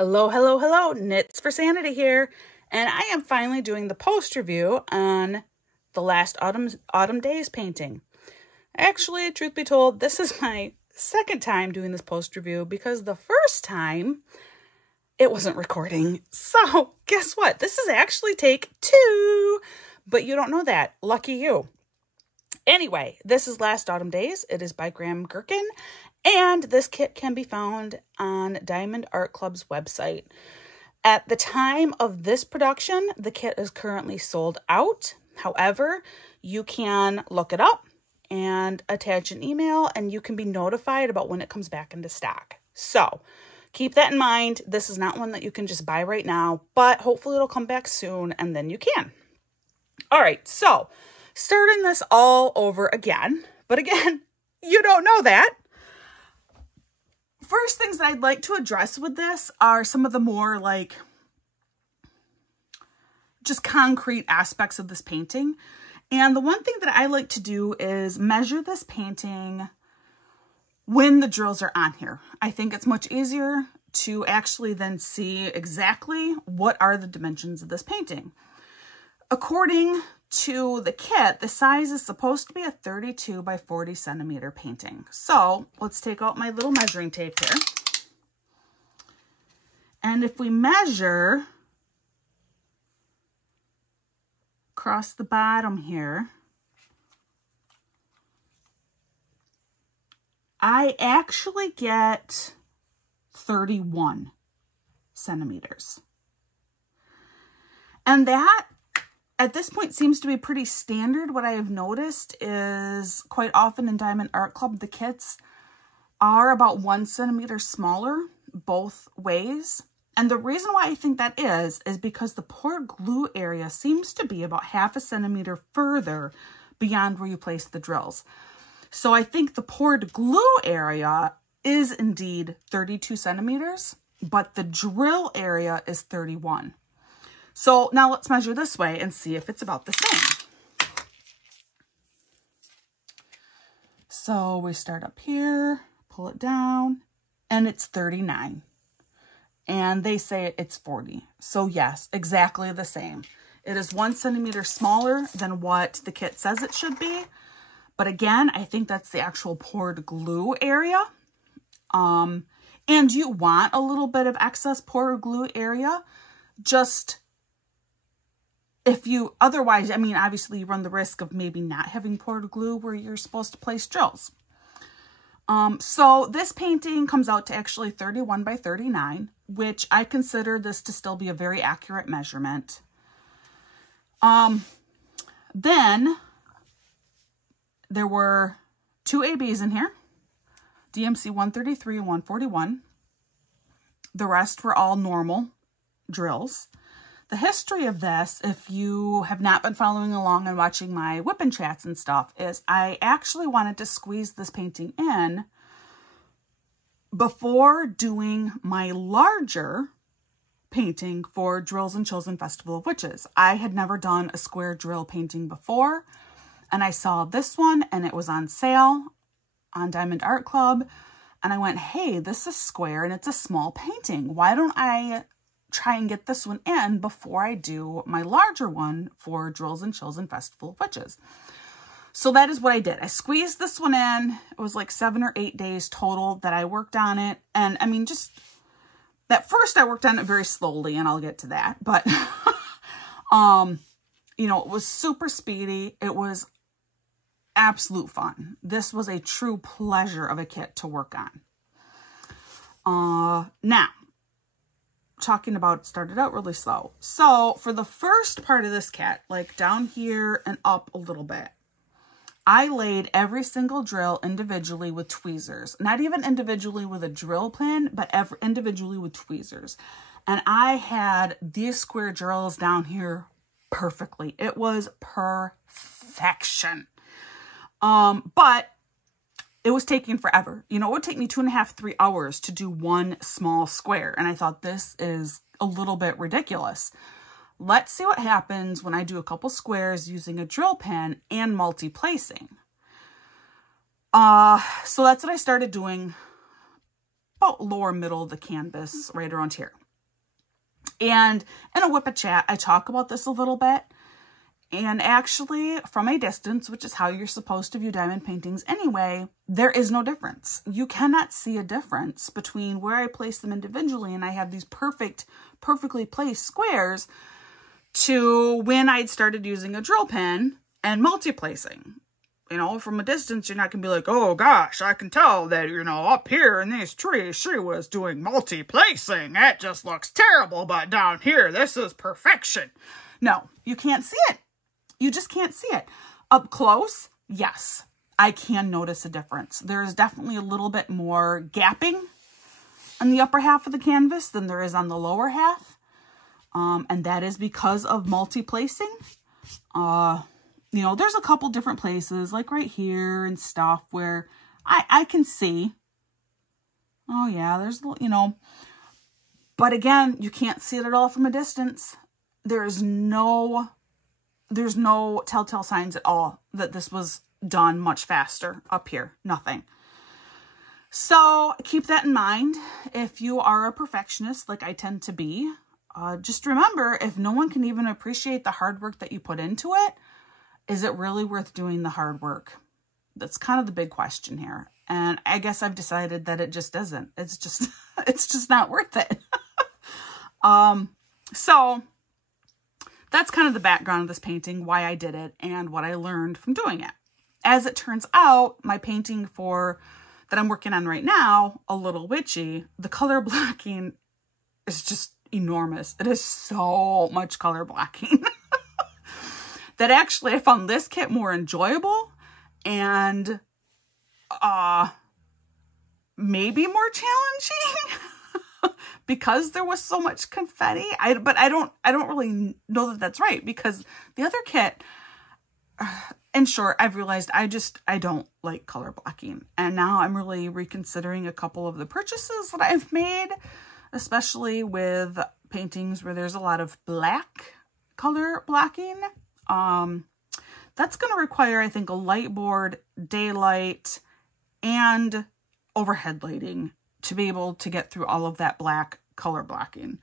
Hello, hello, hello, Knits for Sanity here, and I am finally doing the post review on the last Autumn Days painting. Actually, truth be told, this is my second time doing this post review because the first time it wasn't recording. So guess what? This is actually take 2, but you don't know that. Lucky you. Anyway, this is Last Autumn Days. It is by Gercken, and this kit can be found on Diamond Art Club's website. At the time of this production, the kit is currently sold out. However, you can look it up and attach an email, and you can be notified about when it comes back into stock. So keep that in mind. This is not one that you can just buy right now, but hopefully it'll come back soon, and then you can. All right, so starting this all over again, but again, you don't know that. First things that I'd like to address with this are some of the more just concrete aspects of this painting. And the one thing that I like to do is measure this painting when the drills are on here. I think it's much easier to actually then see exactly what are the dimensions of this painting. According to the kit, the size is supposed to be a 32 by 40 centimeter painting. So let's take out my little measuring tape here. And if we measure across the bottom here, I actually get 31 centimeters. And that at this point seems to be pretty standard. What I have noticed is quite often in Diamond Art Club, the kits are about 1 centimeter smaller both ways. And the reason why I think that is because the poured glue area seems to be about ½ a centimeter further beyond where you place the drills. So I think the poured glue area is indeed 32 centimeters, but the drill area is 31. So now let's measure this way and see if it's about the same. So we start up here, pull it down, and it's 39. And they say it's 40. So yes, exactly the same. It is 1 centimeter smaller than what the kit says it should be. But again, I think that's the actual poured glue area. And you want a little bit of excess poured glue area, just if you, otherwise, I mean, obviously you run the risk of maybe not having poured glue where you're supposed to place drills. So this painting comes out to actually 31 by 39, which I consider this to still be a very accurate measurement. Then there were 2 ABs in here, DMC 133 and 141. The rest were all normal drills. The history of this, if you have not been following along and watching my whipping chats and stuff, is I actually wanted to squeeze this painting in before doing my larger painting for Drills and Chills and Festival of Witches. I had never done a square drill painting before, and I saw this one and it was on sale on Diamond Art Club, and I went, hey, this is square and it's a small painting. Why don't I try and get this one in before I do my larger one for Drills and Chills and Festival of Witches? So that is what I did. I squeezed this one in. It was like 7 or 8 days total that I worked on it. And I mean, just at first I worked on it very slowly, and I'll get to that. But, you know, it was super speedy. It was absolute fun. This was a true pleasure of a kit to work on. Now, talking about, it started out really slow. So for the first part of this kit, like down here and up a little bit, I laid every single drill individually with tweezers. Not even individually with a drill pin, but individually with tweezers. And I had these square drills down here perfectly. It was perfection. But it was taking forever. You know, it would take me 2.5, 3 hours to do one small square. And I thought, this is a little bit ridiculous. Let's see what happens when I do a couple squares using a drill pen and multi-placing. So that's what I started doing about lower middle of the canvas, right around here. And in a Whip It Chat, I talk about this a little bit. And actually, from a distance, which is how you're supposed to view diamond paintings anyway, there is no difference. You cannot see a difference between where I place them individually and I have these perfectly placed squares to when I'd started using a drill pen and multi-placing. You know, from a distance, you're not going to be like, oh gosh, I can tell that, you know, up here in these trees, she was doing multi-placing. That just looks terrible, but down here, this is perfection. No, you can't see it. You just can't see it. Up close, yes, I can notice a difference. There's definitely a little bit more gapping on the upper half of the canvas than there is on the lower half. And that is because of multi-placing. You know, there's a couple different places, like right here and stuff, where I can see. Oh yeah, there's, you know. But again, you can't see it at all from a distance. There's no telltale signs at all that this was done much faster up here. Nothing. So keep that in mind. If you are a perfectionist, like I tend to be, just remember, if no one can even appreciate the hard work that you put into it, is it really worth doing the hard work? That's kind of the big question here. And I guess I've decided that it just isn't. It's just not worth it. So that's kind of the background of this painting, why I did it, and what I learned from doing it. As it turns out, my painting that I'm working on right now, A Little Witchy, the color blocking is just enormous. It is so much color blocking that actually I found this kit more enjoyable and maybe more challenging. Because there was so much confetti. But I don't really know that that's right, because the other kit, in short, I've realized I don't like color blocking. And now I'm really reconsidering a couple of the purchases that I've made, especially with paintings where there's a lot of black color blocking. That's going to require, I think, a light board, daylight, and overhead lighting to be able to get through all of that black color blocking.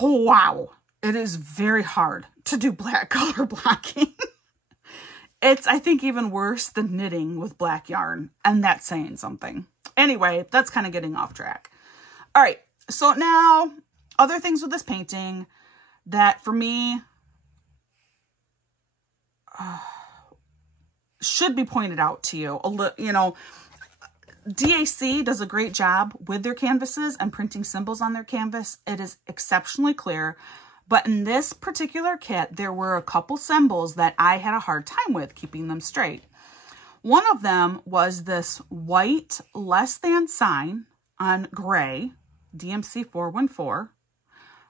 Oh, wow. It is very hard to do black color blocking. It's, I think, even worse than knitting with black yarn, and that's saying something. Anyway, that's kind of getting off track. All right, so now other things with this painting that for me should be pointed out to you. You know, DAC does a great job with their canvases and printing symbols on their canvas. It is exceptionally clear. But in this particular kit, there were a couple symbols that I had a hard time with keeping them straight. One of them was this white less than sign on gray, DMC 414,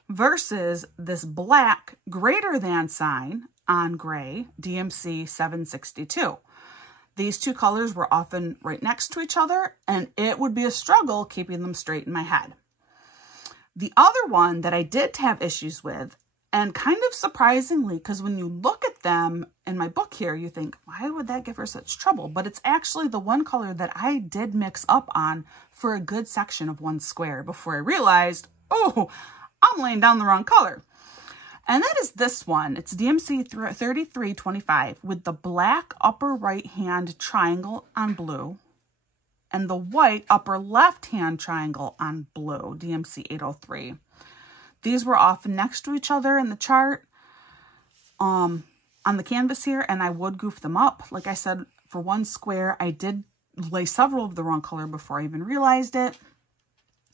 versus this black greater than sign on gray, DMC 762. These two colors were often right next to each other, and it would be a struggle keeping them straight in my head. The other one that I did have issues with, and kind of surprisingly, because when you look at them in my book here, you think, why would that give her such trouble? But it's actually the one color that I did mix up on for a good section of one square before I realized, oh, I'm laying down the wrong color. And that is this one. It's DMC 3325 with the black upper right hand triangle on blue and the white upper left hand triangle on blue, DMC 803. These were often next to each other in the chart on the canvas here, and I would goof them up. Like I said, for one square, I did lay several of the wrong color before I even realized it.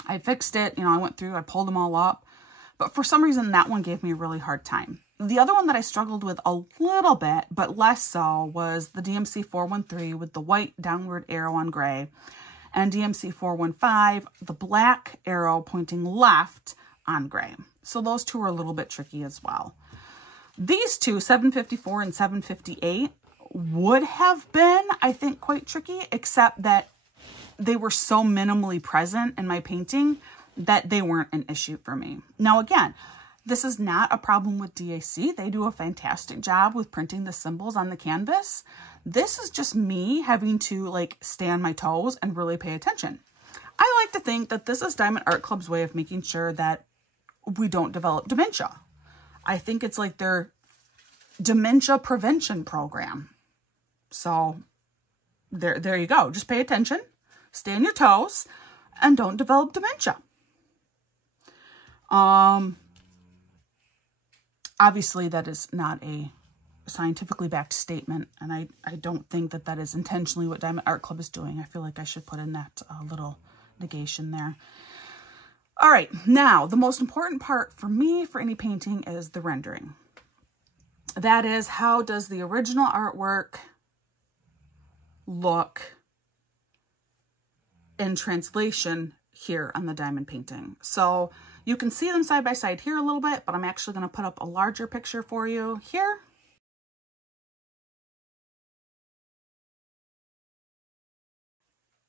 I fixed it. You know, I went through, I pulled them all up. But for some reason, that one gave me a really hard time. The other one that I struggled with a little bit, but less so, was the DMC 413 with the white downward arrow on gray, and DMC 415, the black arrow pointing left on gray. So those two were a little bit tricky as well. These two, 754 and 758, would have been, I think, quite tricky, except that they were so minimally present in my painting that they weren't an issue for me. Now, again, this is not a problem with DAC. They do a fantastic job with printing the symbols on the canvas. This is just me having to like stay on my toes and really pay attention. I like to think that this is Diamond Art Club's way of making sure that we don't develop dementia. I think it's like their dementia prevention program. So there you go. Just pay attention, stay on your toes, and don't develop dementia. Obviously, that is not a scientifically backed statement, and I don't think that that is intentionally what Diamond Art Club is doing. I feel like I should put in that little negation there. All right, now the most important part for me for any painting is the rendering. That is, how does the original artwork look in translation here on the diamond painting? So you can see them side by side here a little bit, but I'm actually going to put up a larger picture for you here.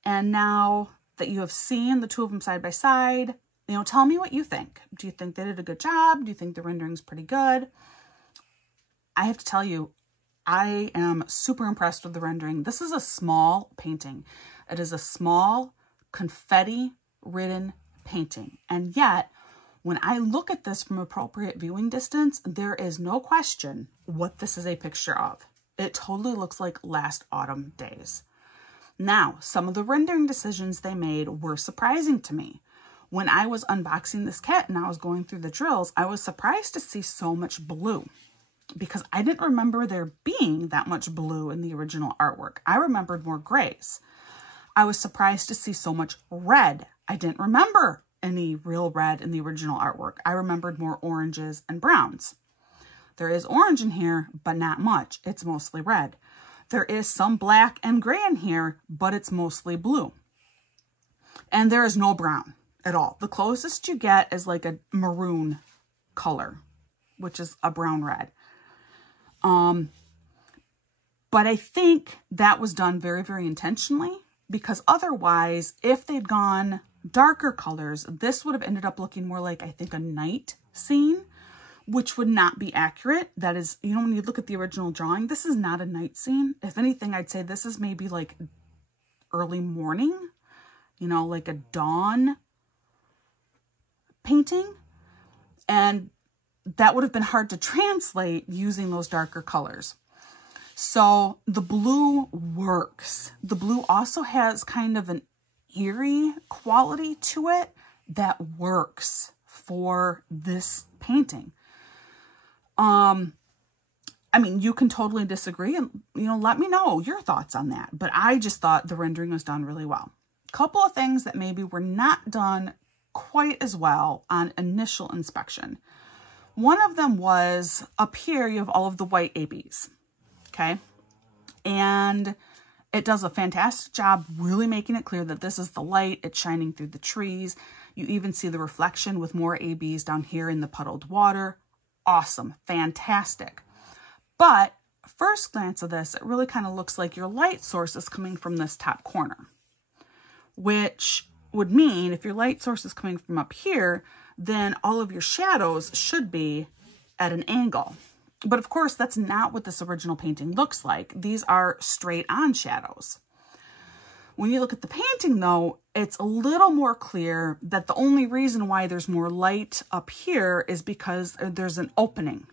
And now that you have seen the two of them side by side, you know, tell me what you think. Do you think they did a good job? Do you think the rendering's pretty good? I have to tell you, I am super impressed with the rendering. This is a small painting. It is a small confetti-ridden painting. And yet, when I look at this from appropriate viewing distance, there is no question what this is a picture of. It totally looks like Last Autumn Days. Now, some of the rendering decisions they made were surprising to me. When I was unboxing this kit and I was going through the drills, I was surprised to see so much blue, because I didn't remember there being that much blue in the original artwork. I remembered more grays. I was surprised to see so much red. I didn't remember any real red in the original artwork. I remembered more oranges and browns. There is orange in here, but not much. It's mostly red. There is some black and gray in here, but it's mostly blue. And there is no brown at all. The closest you get is like a maroon color, which is a brown red. But I think that was done very, very intentionally, because otherwise, if they'd gone darker colors, this would have ended up looking more like, I think, a night scene, which would not be accurate. That is, you know, when you look at the original drawing, this is not a night scene. If anything, I'd say this is maybe like early morning, you know, like a dawn painting. And that would have been hard to translate using those darker colors. So the blue works. The blue also has kind of an eerie quality to it that works for this painting. I mean, you can totally disagree and, you know, let me know your thoughts on that. But I just thought the rendering was done really well. A couple of things that maybe were not done quite as well on initial inspection. One of them was up here, you have all of the white ABs, okay? And it does a fantastic job really making it clear that this is the light. It's shining through the trees. You even see the reflection with more ABs down here in the puddled water. Awesome, fantastic. But first glance of this, it really kind of looks like your light source is coming from this top corner, which would mean if your light source is coming from up here, then all of your shadows should be at an angle. But of course, that's not what this original painting looks like. These are straight on shadows. When you look at the painting though, it's a little more clear that the only reason why there's more light up here is because there's an opening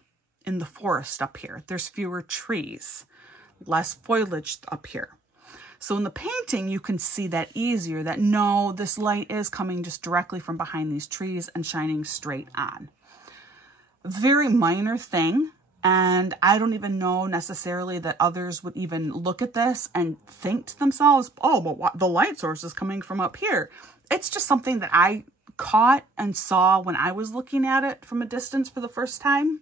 in the forest up here. There's fewer trees, less foliage up here. So in the painting, you can see that easier, that no, this light is coming just directly from behind these trees and shining straight on. Very minor thing. And I don't even know necessarily that others would even look at this and think to themselves, oh, but the light source is coming from up here. It's just something that I caught and saw when I was looking at it from a distance for the first time.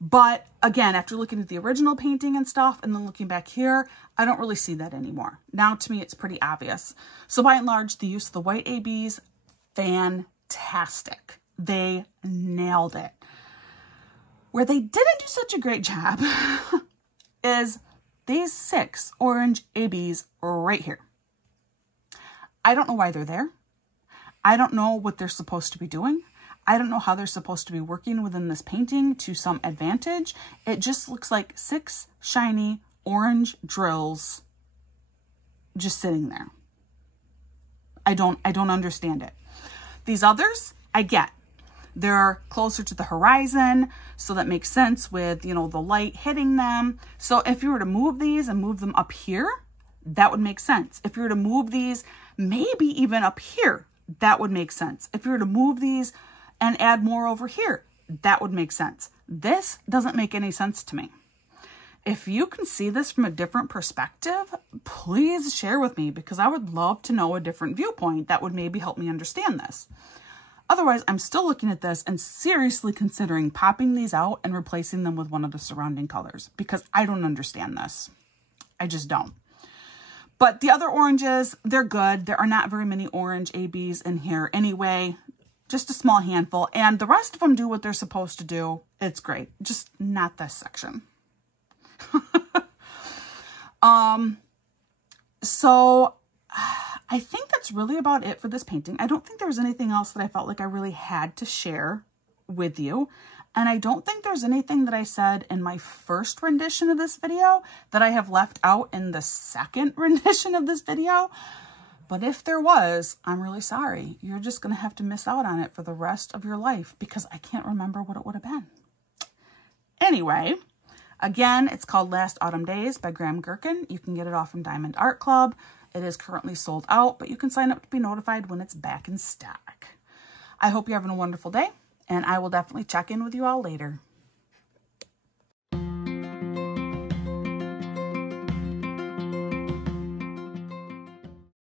But again, after looking at the original painting and stuff and then looking back here, I don't really see that anymore. Now to me, it's pretty obvious. So by and large, the use of the white ABs, fantastic. They nailed it. Where they didn't do such a great job is these 6 orange ABs right here. I don't know why they're there. I don't know what they're supposed to be doing. I don't know how they're supposed to be working within this painting to some advantage. It just looks like 6 shiny orange drills just sitting there. I don't understand it. These others, I get. They're closer to the horizon, so that makes sense with, you know, the light hitting them. So if you were to move these and move them up here, that would make sense. If you were to move these maybe even up here, that would make sense. If you were to move these and add more over here, that would make sense. This doesn't make any sense to me. If you can see this from a different perspective, please share with me, because I would love to know a different viewpoint that would maybe help me understand this. Otherwise, I'm still looking at this and seriously considering popping these out and replacing them with one of the surrounding colors, because I don't understand this. I just don't. But the other oranges, they're good. There are not very many orange ABs in here anyway, just a small handful. And the rest of them do what they're supposed to do. It's great. Just not this section. So I think that's really about it for this painting. I don't think there was anything else that I felt like I really had to share with you. And I don't think there's anything that I said in my first rendition of this video that I have left out in the second rendition of this video. But if there was, I'm really sorry. You're just going to have to miss out on it for the rest of your life, because I can't remember what it would have been. Anyway, again, it's called Last Autumn Days by Gercken. You can get it off from Diamond Art Club. It is currently sold out, but you can sign up to be notified when it's back in stock. I hope you're having a wonderful day, and I will definitely check in with you all later.